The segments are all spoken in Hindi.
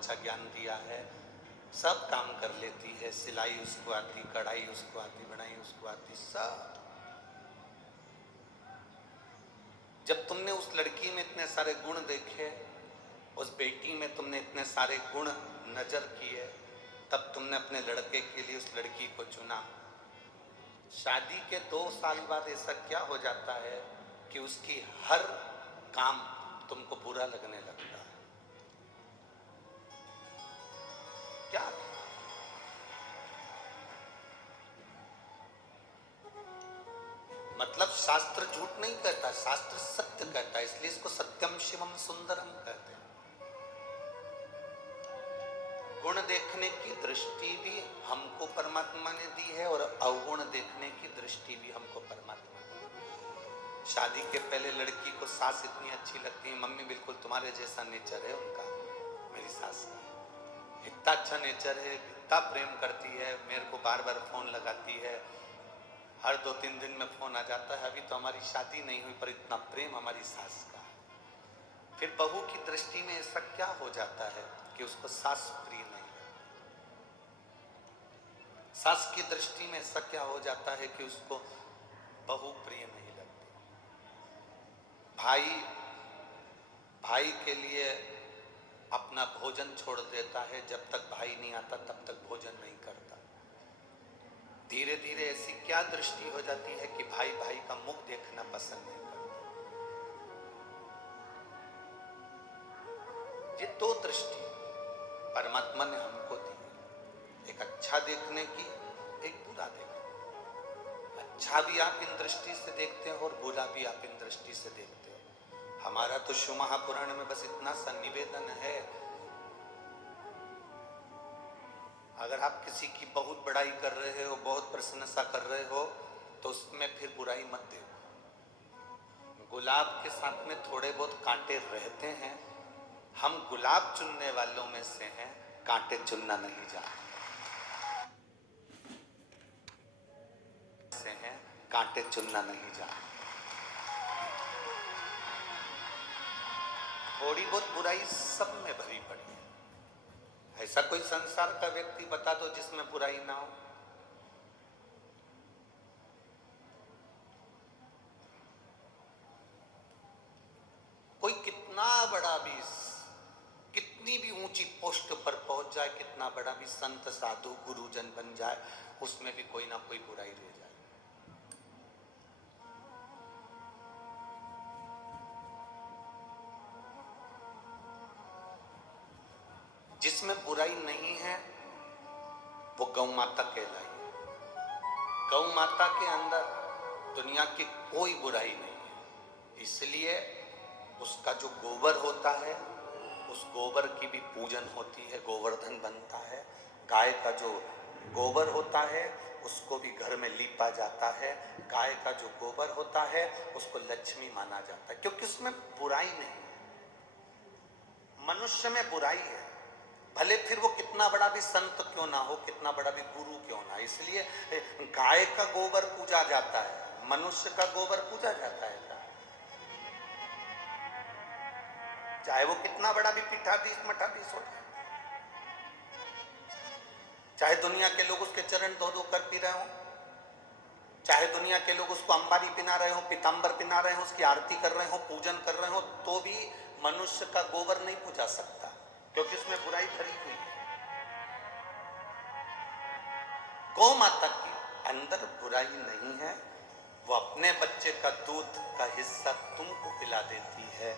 अच्छा ज्ञान दिया है, सब काम कर लेती है, सिलाई उसको आती, कढ़ाई उसको आती, बुनाई उसको आती, सब। जब तुमने उस लड़की में इतने सारे गुण देखे, उस बेटी में तुमने इतने सारे गुण नजर किए, तब तुमने अपने लड़के के लिए उस लड़की को चुना। शादी के 2 साल बाद ऐसा क्या हो जाता है कि उसकी हर काम तुमको बुरा लगने लगता है? क्या? मतलब शास्त्र झूठ नहीं कहता, शास्त्र सत्य कहता है, इसलिए इसको सत्यम शिवम सुंदरम कहते हैं। गुण देखने की दृष्टि भी हमको परमात्मा ने दी है और अवगुण देखने की दृष्टि भी हमको परमात्मा ने दी। शादी के पहले लड़की को सास इतनी अच्छी लगती है, मम्मी बिल्कुल तुम्हारे जैसा नेचर है उनका, मेरी सास का इतना अच्छा नेचर है, इतना प्रेम करती है, मेरे को बार बार फोन लगाती है, हर 2-3 दिन में फोन आ जाता है, अभी तो हमारी शादी नहीं हुई पर इतना प्रेम हमारी सास का है। फिर बहू की दृष्टि में ऐसा क्या हो जाता है कि उसको सास प्रिय नहीं है? सास की दृष्टि में ऐसा क्या हो जाता है कि उसको बहू प्रिय नहीं लगती? भाई भाई के लिए अपना भोजन छोड़ देता है, जब तक भाई नहीं आता तब तक भोजन नहीं करता। धीरे धीरे ऐसी क्या दृष्टि हो जाती है कि भाई भाई का मुख देखना पसंद नहीं करता। ये 2 दृष्टि परमात्मा ने हमको दी, एक अच्छा देखने की, एक बुरा देखने। अच्छा भी आप इन दृष्टि से देखते हो और बुरा भी आप इन दृष्टि से देखते हो। हमारा तो शिव महापुराण में बस इतना सा निवेदन है, अगर आप किसी की बहुत बड़ाई कर रहे हो, बहुत प्रशंसा कर रहे हो, तो उसमें फिर बुराई मत देखो। गुलाब के साथ में थोड़े बहुत कांटे रहते हैं, हम गुलाब चुनने वालों में से हैं, कांटे चुनना नहीं जानते से हैं, कांटे चुनना नहीं जानते। थोड़ी बहुत बुराई सब में भरी पड़ी है। ऐसा कोई संसार का व्यक्ति बता दो जिसमें बुराई ना हो। कोई कितना बड़ा भी, कितनी भी ऊंची पोस्ट पर पहुंच जाए, कितना बड़ा भी संत साधु गुरुजन बन जाए, उसमें भी कोई ना कोई बुराई रह जाए। जिसमें बुराई नहीं है वो गौ माता कहलाई है। गौ माता के अंदर दुनिया की कोई बुराई नहीं है, इसलिए उसका जो गोबर होता है, उस गोबर की भी पूजन होती है, गोवर्धन बनता है। गाय का जो गोबर होता है उसको भी घर में लीपा जाता है। गाय का जो गोबर होता है उसको लक्ष्मी माना जाता है, क्योंकि उसमें बुराई नहीं है। मनुष्य में बुराई है, भले फिर वो कितना बड़ा भी संत क्यों ना हो, कितना बड़ा भी गुरु क्यों ना, इसलिए गाय का गोबर पूजा जाता है, मनुष्य का गोबर पूजा जाता है। चाहे वो कितना बड़ा भी पीठाधीश मठाधीश हो, चाहे दुनिया के लोग उसके चरण धो धो कर पी रहे हो, चाहे दुनिया के लोग उसको अंबारी पिना रहे हो, पीतांबर पिना रहे हो, उसकी आरती कर रहे हो, पूजन कर रहे हो, तो भी मनुष्य का गोबर नहीं पूजा सकता, क्योंकि उसमें बुराई भरी हुई है। गौ माता की अंदर बुराई नहीं है, वो अपने बच्चे का दूध का हिस्सा तुमको पिला देती है,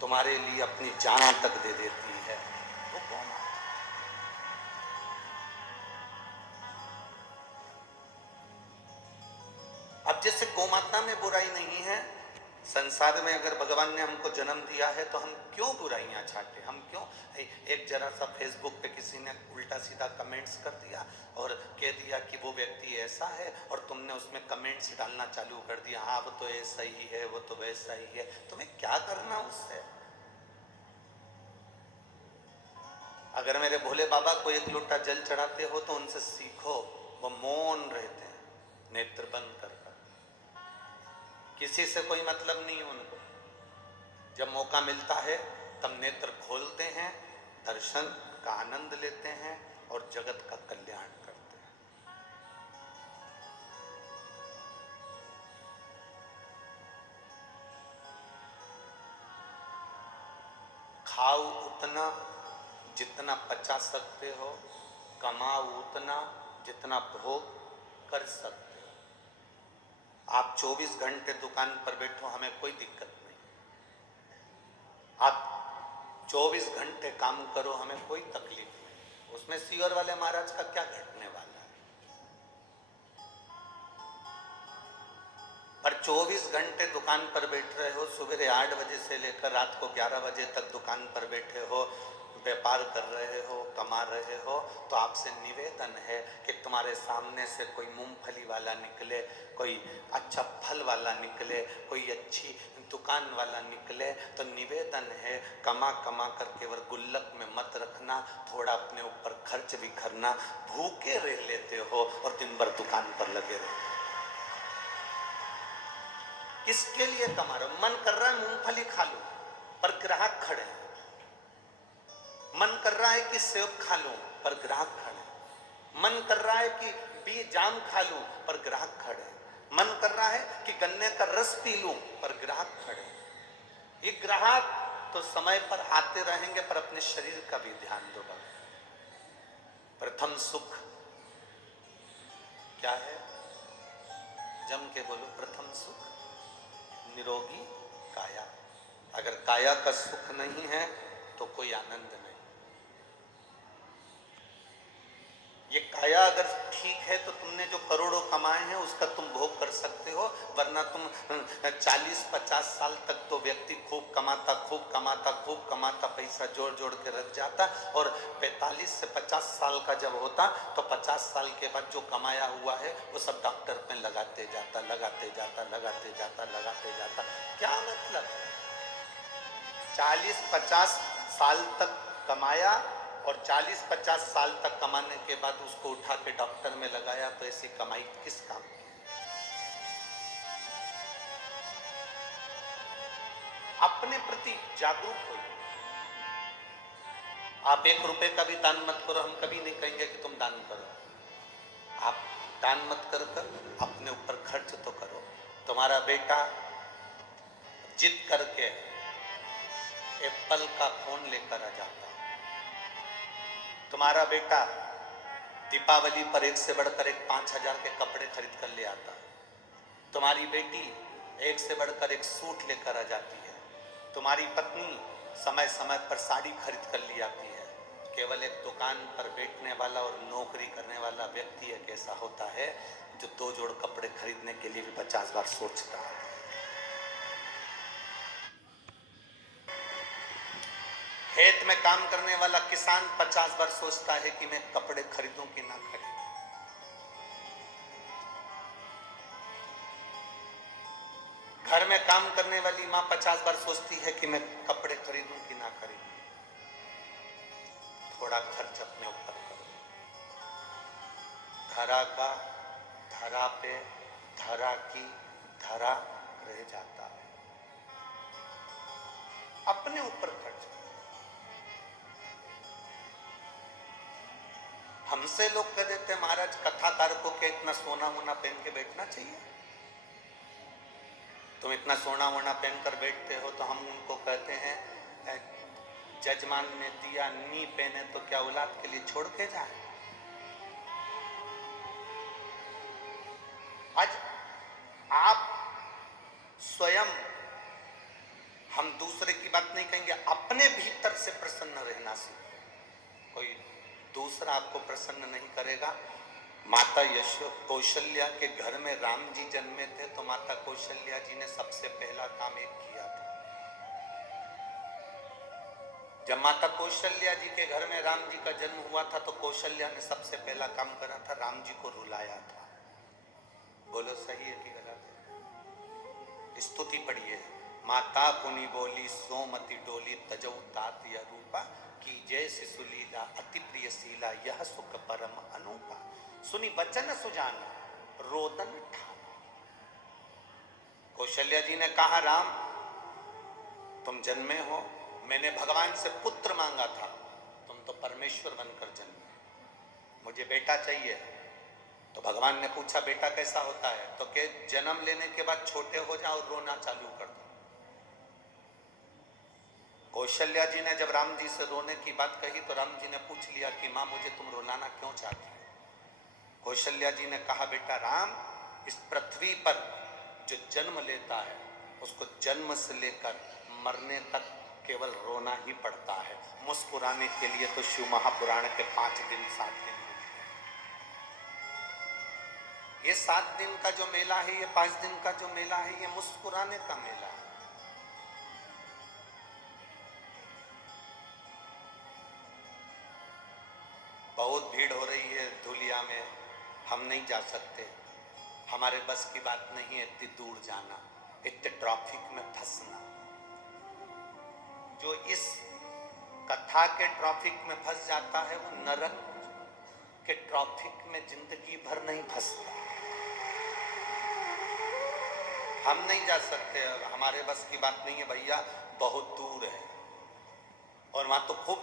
तुम्हारे लिए अपनी जान तक दे देती है, वो गौ माता। अब जैसे गौ माता में बुराई नहीं है, संसार में अगर भगवान ने हमको जन्म दिया है तो हम क्यों बुराइयां छाटे, हम क्यों एक जरा सा फेसबुक पे किसी ने उल्टा सीधा कमेंट्स कर दिया और कह दिया कि वो व्यक्ति ऐसा है, और तुमने उसमें कमेंट्स डालना चालू कर दिया, हाँ वो तो ऐसा ही है, वो तो वैसा ही है। तुम्हें क्या करना उससे? अगर मेरे भोले बाबा को एक लोटा जल चढ़ाते हो तो उनसे सीखो, वो मौन रहते हैं, नेत्र बंद कर, किसी से कोई मतलब नहीं है उनको। जब मौका मिलता है तब नेत्र खोलते हैं, दर्शन का आनंद लेते हैं और जगत का कल्याण करते हैं। खाओ उतना जितना पचा सकते हो, कमाओ उतना जितना भोग कर सकते हो। आप 24 घंटे दुकान पर बैठो, हमें कोई दिक्कत नहीं। आप 24 घंटे काम करो, हमें कोई तकलीफ नहीं। उसमें सीवर वाले महाराज का क्या घटने वाला है? पर 24 घंटे दुकान पर बैठ रहे हो, सुबह 8 बजे से लेकर रात को 11 बजे तक दुकान पर बैठे हो, व्यापार कर रहे हो, कमा रहे हो, तो आपसे निवेदन है कि तुम्हारे सामने से कोई मूंगफली वाला निकले, कोई अच्छा फल वाला निकले, कोई अच्छी दुकान वाला निकले, तो निवेदन है कमा कमा कर केवल गुल्लक में मत रखना, थोड़ा अपने ऊपर खर्च भी करना। भूखे रह लेते हो और दिन भर दुकान पर लगे रहो। किसके लिए कमा रहे हो? मन कर रहा है मूंगफली खा लो, पर ग्राहक खड़े हैं। मन कर रहा है कि सेब खा लूं, पर ग्राहक खड़े। मन कर रहा है कि बीज जाम खा लूं, पर ग्राहक खड़े। मन कर रहा है कि गन्ने का रस पी लूं, पर ग्राहक खड़े। ये ग्राहक तो समय पर आते रहेंगे, पर अपने शरीर का भी ध्यान दो। प्रथम सुख क्या है? जम के बोलो, प्रथम सुख निरोगी काया। अगर काया का सुख नहीं है तो कोई आनंद नहीं। ये काया अगर ठीक है तो तुमने जो करोड़ों कमाए हैं उसका तुम भोग कर सकते हो, वरना तुम 40-50 साल तक तो व्यक्ति खूब कमाता पैसा जोड़ जोड़ के रख जाता, और 45 से 50 साल का जब होता तो 50 साल के बाद जो कमाया हुआ है वो सब डॉक्टर पे लगाते जाता। क्या मतलब? 40-50 साल तक कमाया और 40-50 साल तक कमाने के बाद उसको उठा के डॉक्टर में लगाया, तो ऐसी कमाई किस काम की? अपने प्रति जागरूक हो। आप 1 रुपए का भी दान मत करो, हम कभी नहीं कहेंगे कि तुम दान करो। आप दान मत कर अपने ऊपर खर्च तो करो। तुम्हारा बेटा जिद करके एप्पल का फोन लेकर आ जाता, तुम्हारा बेटा दीपावली पर 1 से बढ़कर 1 5,000 के कपड़े खरीद कर ले आता, तुम्हारी बेटी 1 से बढ़कर 1 सूट लेकर आ जाती है, तुम्हारी पत्नी समय समय पर साड़ी खरीद कर ले आती है। केवल एक दुकान पर बैठने वाला और नौकरी करने वाला व्यक्ति एक ऐसा होता है जो 2 जोड़ कपड़े खरीदने के लिए भी 50 बार सोचता है। खेत में काम करने वाला किसान 50 बार सोचता है कि मैं कपड़े खरीदूं कि ना खरीदूं। घर में काम करने वाली माँ 50 बार सोचती है कि मैं कपड़े खरीदूं कि ना खरीदूं। थोड़ा खर्च अपने ऊपर करो। धरा पे धरा की धरा रह जाता है। अपने ऊपर खर्च। हमसे लोग कह देते हैं महाराज कथाकार को क्या इतना सोना वोना पहन के बैठना चाहिए? तुम इतना सोना वोना पहनकर बैठते हो तो हम उनको कहते हैं जजमान ने दिया नी पहने तो क्या औलाद के लिए छोड़ के जाए? आज आप स्वयं, हम दूसरे की बात नहीं कहेंगे, अपने भीतर से प्रसन्न रहना सीखो। कोई दूसरा आपको प्रसन्न नहीं करेगा। माता कौशल्या के घर में राम जी जन्मे थे तो माता कौशल्या जी ने सबसे पहला काम एक किया था। जब माता कौशल्या जी के घर में राम जी का जन्म हुआ था तो कौशल्या ने सबसे पहला काम करा था, राम जी को रुलाया था। बोलो सही है कि गलत है? स्तुति पढ़िए। माता पुनि बोली सोमति डोली तजौ तात या रूपा की जय शिशुलीला अति प्रिय शीला यह सुख परम अनूपा सुनी बचन सुजान रोदन ठाना। कौशल्या जी ने कहा राम तुम जन्मे हो, मैंने भगवान से पुत्र मांगा था, तुम तो परमेश्वर बनकर जन्मे, मुझे बेटा चाहिए। तो भगवान ने पूछा बेटा कैसा होता है, तो के जन्म लेने के बाद छोटे हो जाओ और रोना चालू कर दो। कौशल्या जी ने जब राम जी से रोने की बात कही तो राम जी ने पूछ लिया कि माँ मुझे तुम रुलाना क्यों चाहती हो। कौशल्या जी ने कहा बेटा राम, इस पृथ्वी पर जो जन्म लेता है उसको जन्म से लेकर मरने तक केवल रोना ही पड़ता है, मुस्कुराने के लिए तो शिव महापुराण के 5 दिन 7 दिन मिलते हैं। ये 7 दिन का जो मेला है, ये 5 दिन का जो मेला है, ये मुस्कुराने का मेला है। बहुत भीड़ हो रही है धुलिया में, हम नहीं जा सकते, हमारे बस की बात नहीं है इतनी दूर जाना, इतने ट्रैफिक में फंसना। जो इस कथा के ट्रैफिक में फंस जाता है वो नरक के ट्रैफिक में जिंदगी भर नहीं फंसता। हम नहीं जा सकते, हमारे बस की बात नहीं है भैया, बहुत दूर है। और वहां तो खूब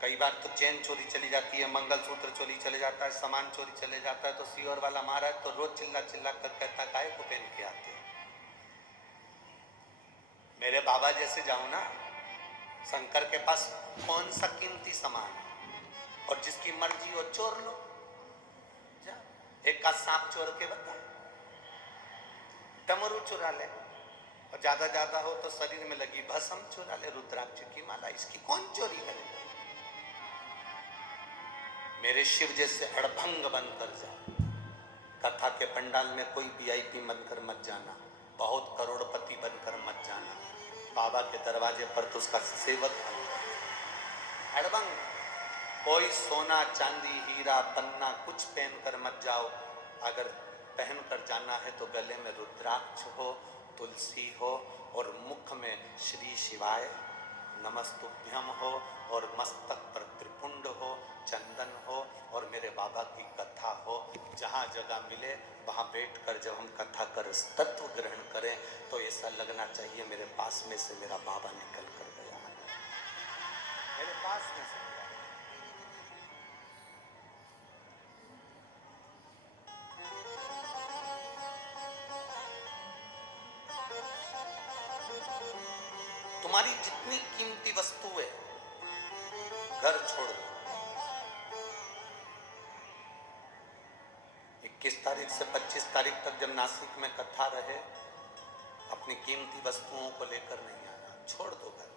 कई बार तो चेन चोरी चली जाती है, मंगलसूत्र चोरी चले जाता है, सामान चोरी चले जाता है, तो सीओर वाला महाराज तो रोज चिल्ला चिल्ला कर कहता काहे को पहन के आते हैं। मेरे बाबा जैसे जाऊं ना शंकर के पास, कौन सा कीमती सामान है, और जिसकी मर्जी हो चोर लो, जा एक का सांप चोर के बता, डमरू चुरा ले, और ज्यादा हो तो शरीर में लगी भस्म चुरा ले, रुद्राक्ष की माला, इसकी कौन चोरी करेगा। मेरे शिव जैसे अड़भंग बनकर जा, कथा के पंडाल में कोई वीआईपी बनकर मत जाना, बहुत करोड़पति बनकर मत जाना, बाबा के दरवाजे पर तो उसका सेवक अड़भंग। कोई सोना चांदी हीरा पन्ना कुछ पहनकर मत जाओ, अगर पहनकर जाना है तो गले में रुद्राक्ष हो, तुलसी हो, और मुख में श्री शिवाय नमस्तुभ्यम हो, और मस्तक पर त्रिपुंड हो, चंदन हो, और मेरे बाबा की कथा हो। जहाँ जगह मिले वहाँ बैठकर जब हम कथा कर तत्व ग्रहण करें तो ऐसा लगना चाहिए मेरे पास में से मेरा बाबा निकल कर गया है, मेरे पास में से मेरा। तुम्हारी जितनी कीमती वस्तु है घर छोड़ दो। 21 तारीख से 25 तारीख तक जब नासिक में कथा रहे, अपनी कीमती वस्तुओं को लेकर नहीं आना, छोड़ दो घर।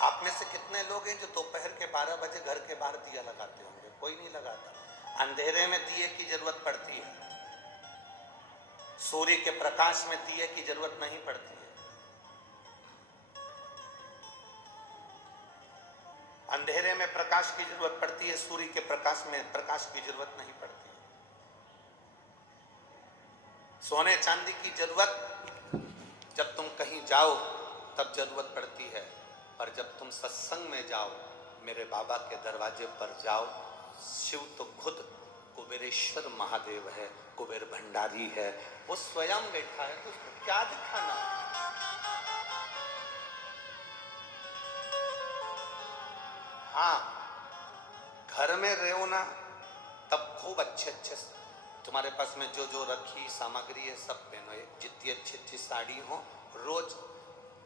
आप में से कितने लोग हैं जो दोपहर के 12 बजे घर के बाहर दिया लगाते होंगे? कोई नहीं लगाता। अंधेरे में दिए की जरूरत पड़ती है, सूर्य के प्रकाश में दिए की जरूरत नहीं पड़ती है। अंधेरे में प्रकाश की जरूरत पड़ती है, सूर्य के प्रकाश में प्रकाश की जरूरत नहीं पड़ती है। सोने चांदी की जरूरत जब तुम कहीं जाओ तब जरूरत पड़ती है, पर जब तुम सत्संग में जाओ, मेरे बाबा के दरवाजे पर जाओ, शिव तो खुद कुबेरेश्वर महादेव है, कुबेर भंडारी है, वो स्वयं बैठा है, तो उसको क्या दिखाना। हाँ, घर में रहो ना तब खूब अच्छे तुम्हारे पास में जो जो रखी सामग्री है सब पहनो, जितनी अच्छी अच्छी साड़ी हो रोज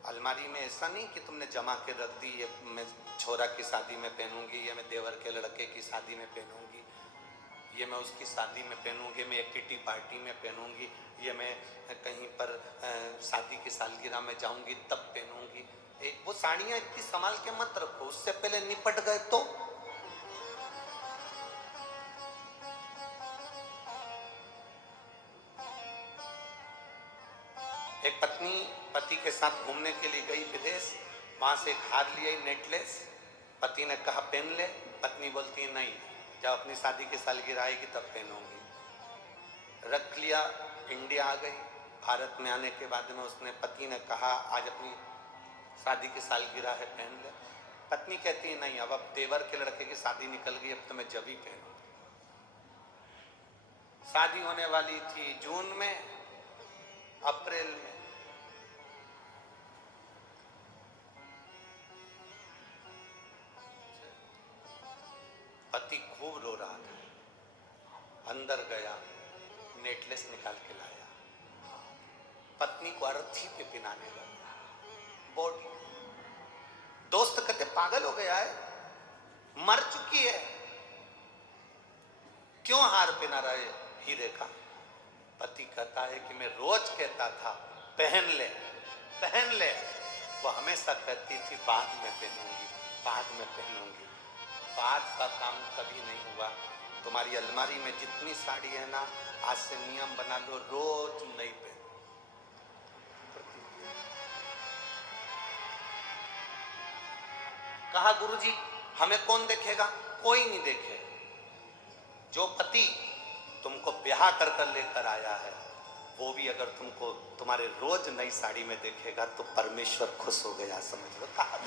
अलमारी में, ऐसा नहीं कि तुमने जमा के रख दी, ये मैं छोरा की शादी में पहनूंगी, ये मैं देवर के लड़के की शादी में पहनूंगी, ये मैं उसकी शादी में पहनूंगी, मैं एक किटी पार्टी में पहनूंगी, ये मैं कहीं पर शादी की सालगिरह में जाऊंगी तब पहनूंगी। वो साड़ियां इतनी संभाल के मत रखो, उससे पहले निपट गए तो। एक पत्नी पति के साथ घूमने के लिए गई विदेश, वहां से एक हार लिया नेकलेस, पति ने कहा पहन ले, पत्नी बोलती नहीं, जब अपनी शादी की सालगिरह आएगी तब पहनूंगी। रख लिया, इंडिया आ गई, भारत में आने के बाद में उसने पति ने कहा आज अपनी शादी की सालगिरह है पहन ले, पत्नी कहती है नहीं, अब देवर के लड़के की शादी निकल गई, अब तो मैं जब ही पहनूं। शादी होने वाली थी जून में, अप्रैल में पति खूब रो रहा था। अंदर गया, नेकलेस निकाल के लाया, पत्नी को अर्थी पे पिनाने लगा। बॉडी दोस्त कहते पागल हो गया है, मर चुकी है, क्यों हार पहना रहा है हीरे का? पति कहता है कि मैं रोज कहता था पहन ले पहन ले। वो हमेशा कहती थी बाद में पहनूंगी, बाद में पहनूंगी। बाद का काम कभी नहीं हुआ। तुम्हारी अलमारी में जितनी साड़ी है ना, आज से नियम बना लो, रोज नहीं पहनो। कहा गुरुजी हमें कौन देखेगा? कोई नहीं देखे। जो पति तुमको ब्याह कर कर लेकर आया है, वो भी अगर तुमको तुम्हारे रोज नई साड़ी में देखेगा तो परमेश्वर खुश हो गया, समझ लो। कहा